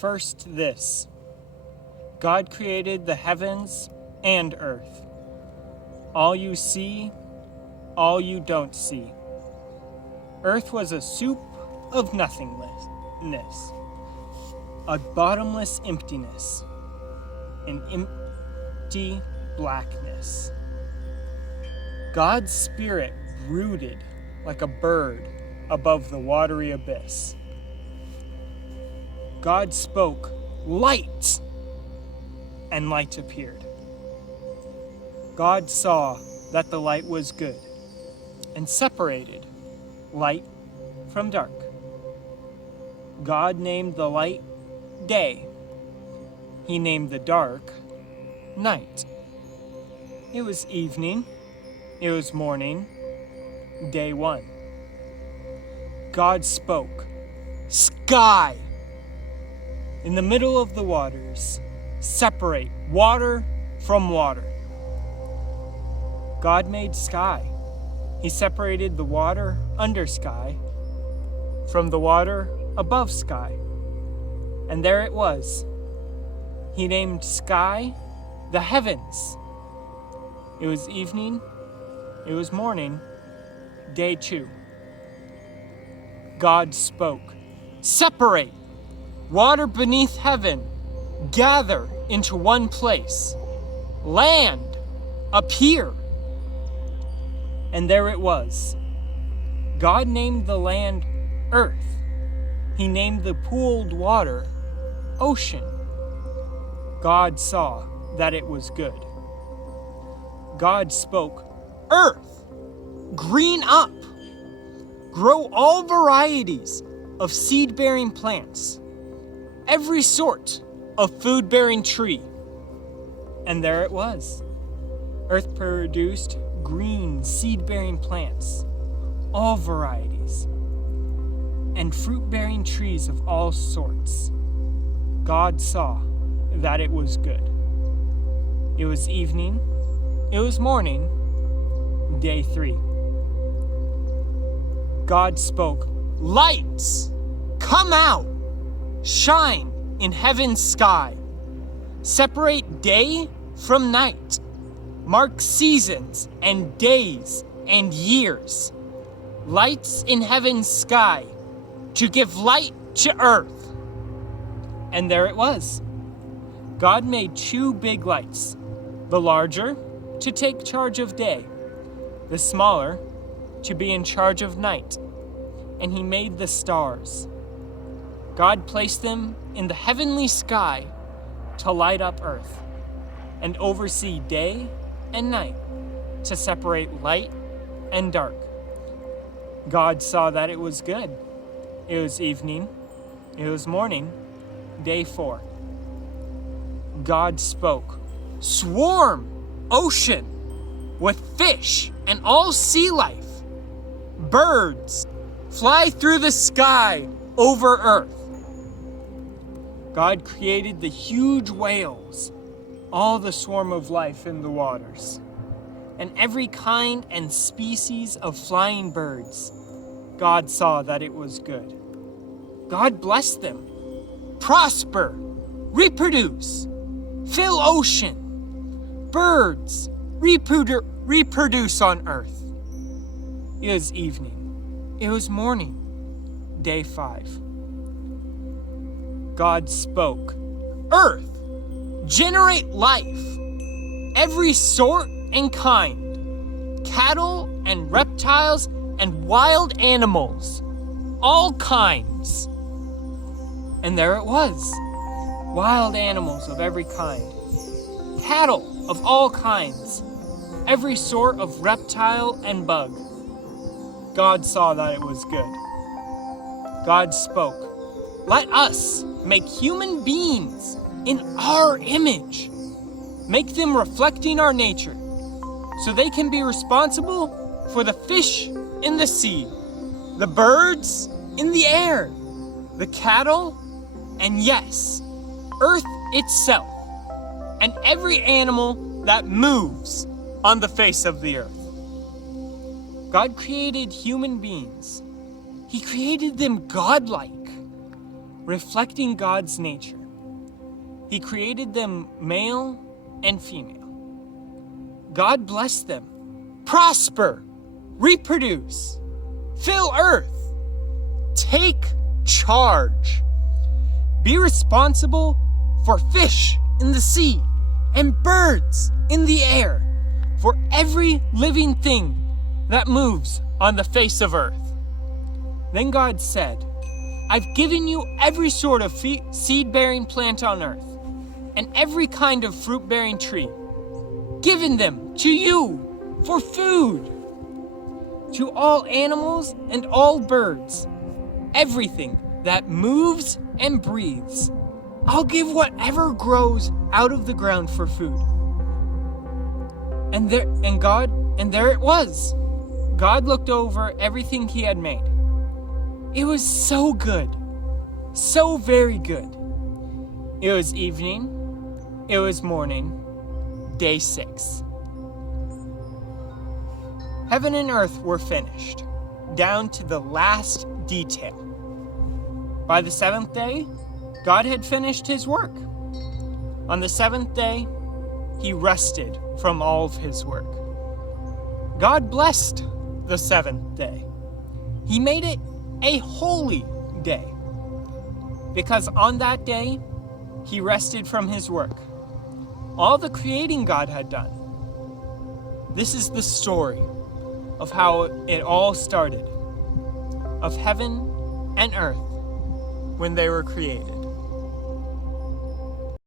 First this: God created the heavens and earth. All you see, all you don't see. Earth was a soup of nothingness, a bottomless emptiness, an empty blackness. God's Spirit brooded like a bird above the watery abyss. God spoke, "Light!" and light appeared. God saw that the light was good and separated light from dark. God named the light day. He named the dark night. It was evening. It was morning. Day one. God spoke, "Sky!" In the middle of the waters, separate water from water. God made sky. He separated the water under sky from the water above sky. And there it was. He named sky the heavens. It was evening. It was morning. Day two. God spoke, "Separate water beneath heaven, gather into one place. Land, appear." And there it was. God named the land earth. He named the pooled water ocean. God saw that it was good. God spoke, "Earth, green up. Grow all varieties of seed-bearing plants, every sort of food-bearing tree." And there it was. Earth produced green seed-bearing plants, all varieties, and fruit-bearing trees of all sorts. God saw that it was good. It was evening. It was morning. Day three. God spoke, "Lights, come out. Shine in heaven's sky. Separate day from night. Mark seasons and days and years. Lights in heaven's sky to give light to earth." And there it was. God made two big lights, the larger to take charge of day, the smaller to be in charge of night. And he made the stars. God placed them in the heavenly sky to light up earth and oversee day and night, to separate light and dark. God saw that it was good. It was evening. It was morning. Day four. God spoke, "Swarm, ocean, with fish and all sea life. Birds, fly through the sky over earth." God created the huge whales, all the swarm of life in the waters, and every kind and species of flying birds. God saw that it was good. God blessed them. "Prosper, reproduce, fill ocean. Birds, reproduce on earth." It was evening. It was morning. Day five. God spoke, "Earth, generate life, every sort and kind, cattle and reptiles and wild animals, all kinds." And there it was. Wild animals of every kind, cattle of all kinds, every sort of reptile and bug. God saw that it was good. God spoke, "Let us make human beings in our image. Make them reflecting our nature, so they can be responsible for the fish in the sea, the birds in the air, the cattle, and yes, earth itself, and every animal that moves on the face of the earth." God created human beings. He created them godlike. reflecting God's nature. He created them male and female. God blessed them. Prosper, reproduce, fill earth, take charge. Be responsible for fish in the sea and birds in the air, for every living thing that moves on the face of earth. Then God said, I've given you every sort of seed-bearing plant on earth, and every kind of fruit-bearing tree, given them to you for food. To all animals and all birds, everything that moves and breathes, I'll give whatever grows out of the ground for food. And there it was. God looked over everything he had made. It was so good, so very good. It was evening, it was morning, day 6. Heaven and earth were finished, down to the last detail. By the 7th day, God had finished his work. On the 7th day, he rested from all of his work. God blessed the 7th day. He made it a holy day, because on that day, he rested from his work. All the creating God had done. This is the story of how it all started, of heaven and earth when they were created.